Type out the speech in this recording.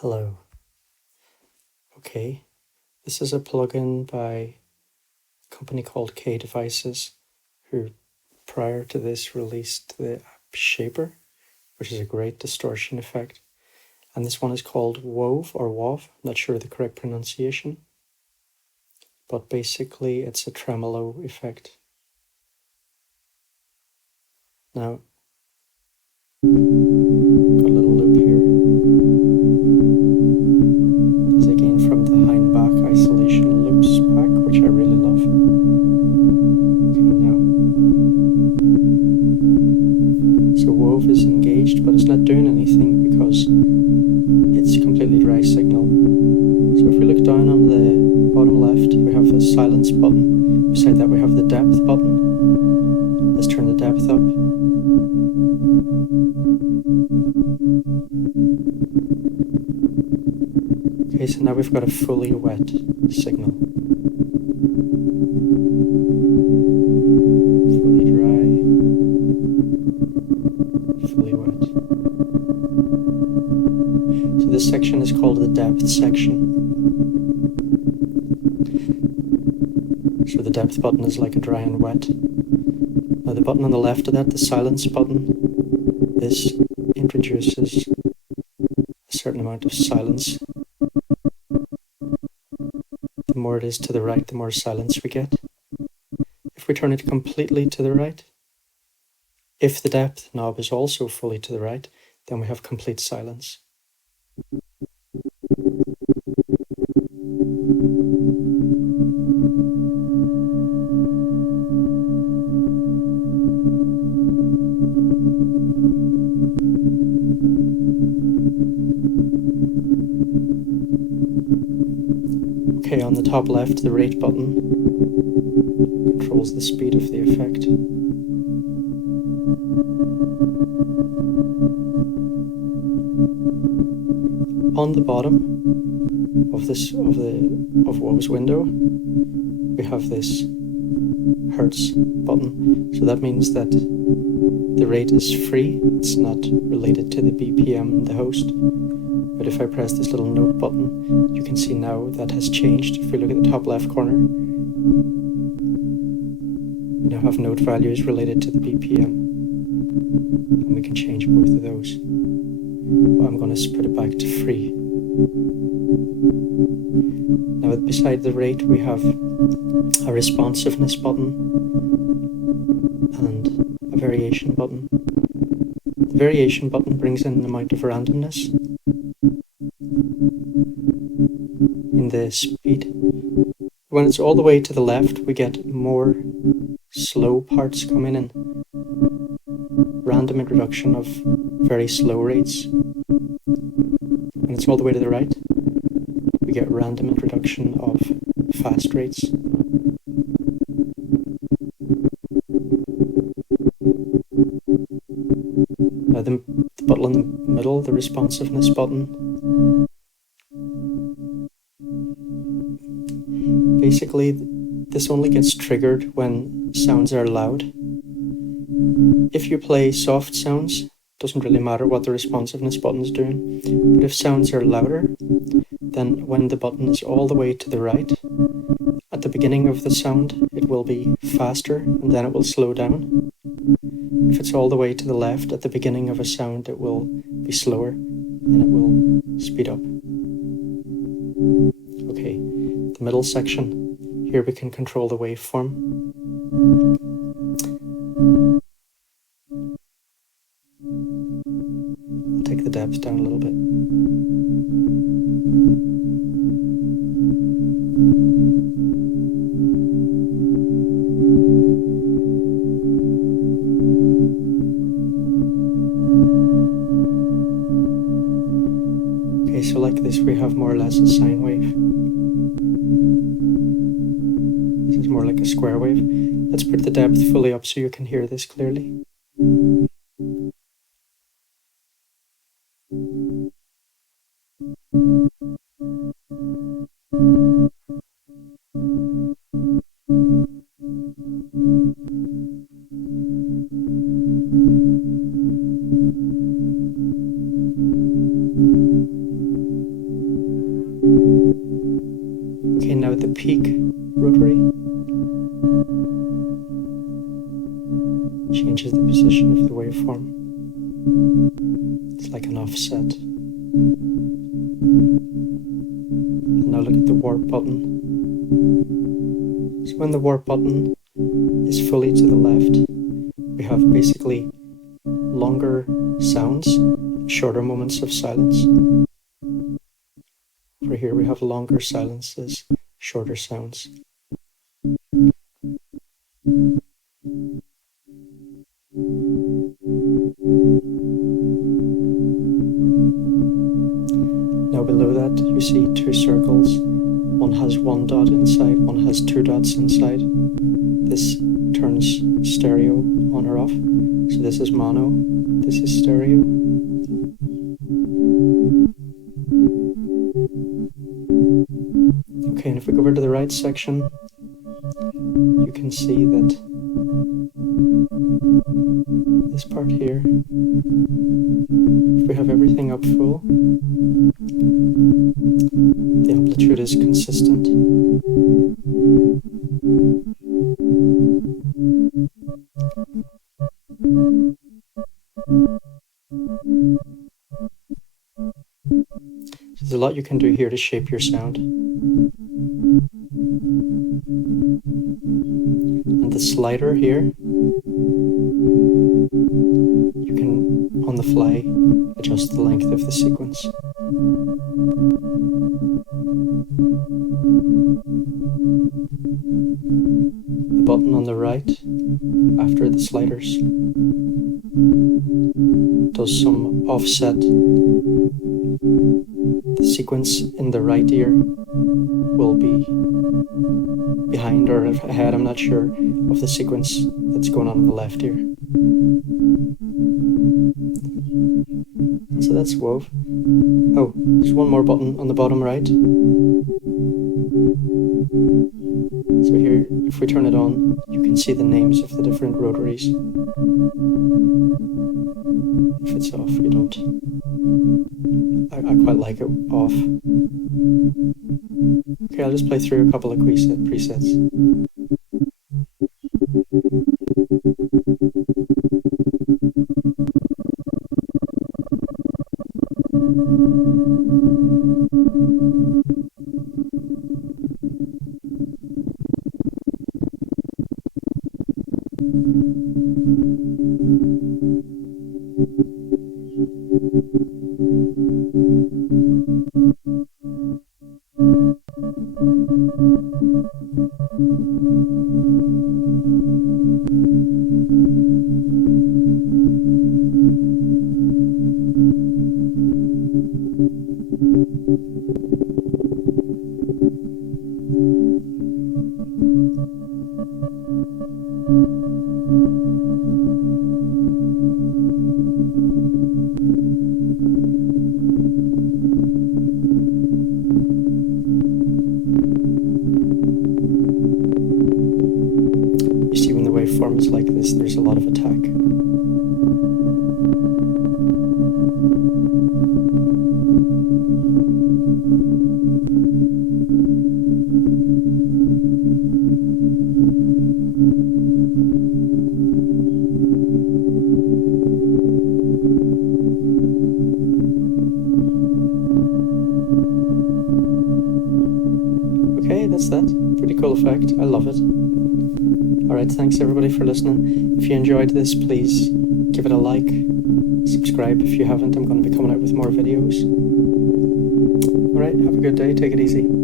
Hello. Okay, this is a plugin by a company called K Devices, who prior to this released the app Shaper, which is a great distortion effect. And this one is called WOV or WOV, not sure the correct pronunciation. But basically it's a tremolo effect. Now, got a little loop here. This is again from the Heinbach Isolation Loops pack, which I really love. Okay, now. So WOV is engaged, but it's not doing anything because it's completely dry signal. So if we look down on the bottom left, we have the silence button. Beside that we have the depth button. Let's turn the depth up. Okay, so now we've got a fully wet signal. Fully dry. Fully wet. So this section is called the depth section. So the depth button is like a dry and wet. Now the button on the left of that, the silence button, this introduces a certain amount of silence. The more it is to the right, the more silence we get. If we turn it completely to the right, if the depth knob is also fully to the right, then we have complete silence. Okay, on the top left, the rate button controls the speed of the effect. On the bottom of WOV's window, we have this Hertz button. So that means that the rate is free. It's not related to the BPM in the host. But if I press this little note button, you can see now that has changed. If we look at the top left corner, we now have note values related to the BPM. And we can change both of those. Well, I'm going to put it back to free. Now beside the rate we have a responsiveness button and a variation button. The variation button brings in an amount of randomness in the speed. When it's all the way to the left, we get more slow parts coming in. Random introduction of very slow rates. When it's all the way to the right, we get random introduction of fast rates. Now the button in the middle, the responsiveness button, basically this only gets triggered when sounds are loud. If you play soft sounds, it doesn't really matter what the responsiveness button is doing. But if sounds are louder, then when the button is all the way to the right, at the beginning of the sound, it will be faster and then it will slow down. If it's all the way to the left, at the beginning of a sound, it will be slower and it will speed up. Okay, the middle section. Here we can control the waveform. I'll take the depth down a little bit. Okay, so like this we have more or less a sine wave. This is more like a square wave. Let's put the depth fully up so you can hear this clearly. peak rotary. Changes the position of the waveform. It's like an offset. And now look at the warp button. So when the warp button is fully to the left, we have basically longer sounds, shorter moments of silence. Over here we have longer silences, shorter sounds. Now below that you see two circles. One has one dot inside, one has two dots inside. This turns stereo on or off. So this is mono, this is stereo. Okay, and if we go over to the right section, you can see that this part here, if we have everything up full, the amplitude is consistent. There's a lot you can do here to shape your sound. And the slider here, you can, on the fly, adjust the length of the sequence. The button on the right, after the sliders, does some offset. The sequence in the right ear will be behind or ahead, I'm not sure, of the sequence that's going on in the left ear. So that's wove. Oh, there's one more button on the bottom right. So here, if we turn it on, you can see the names of the different rotaries. If it's off, you don't. I quite like it off. Okay, I'll just play through a couple of presets. You see, when the waveform is like this, there's a lot of attack. Okay, that's that. Pretty cool effect. I love it. Alright, thanks everybody for listening. If you enjoyed this, please give it a like. Subscribe if you haven't. I'm going to be coming out with more videos. Alright, have a good day. Take it easy.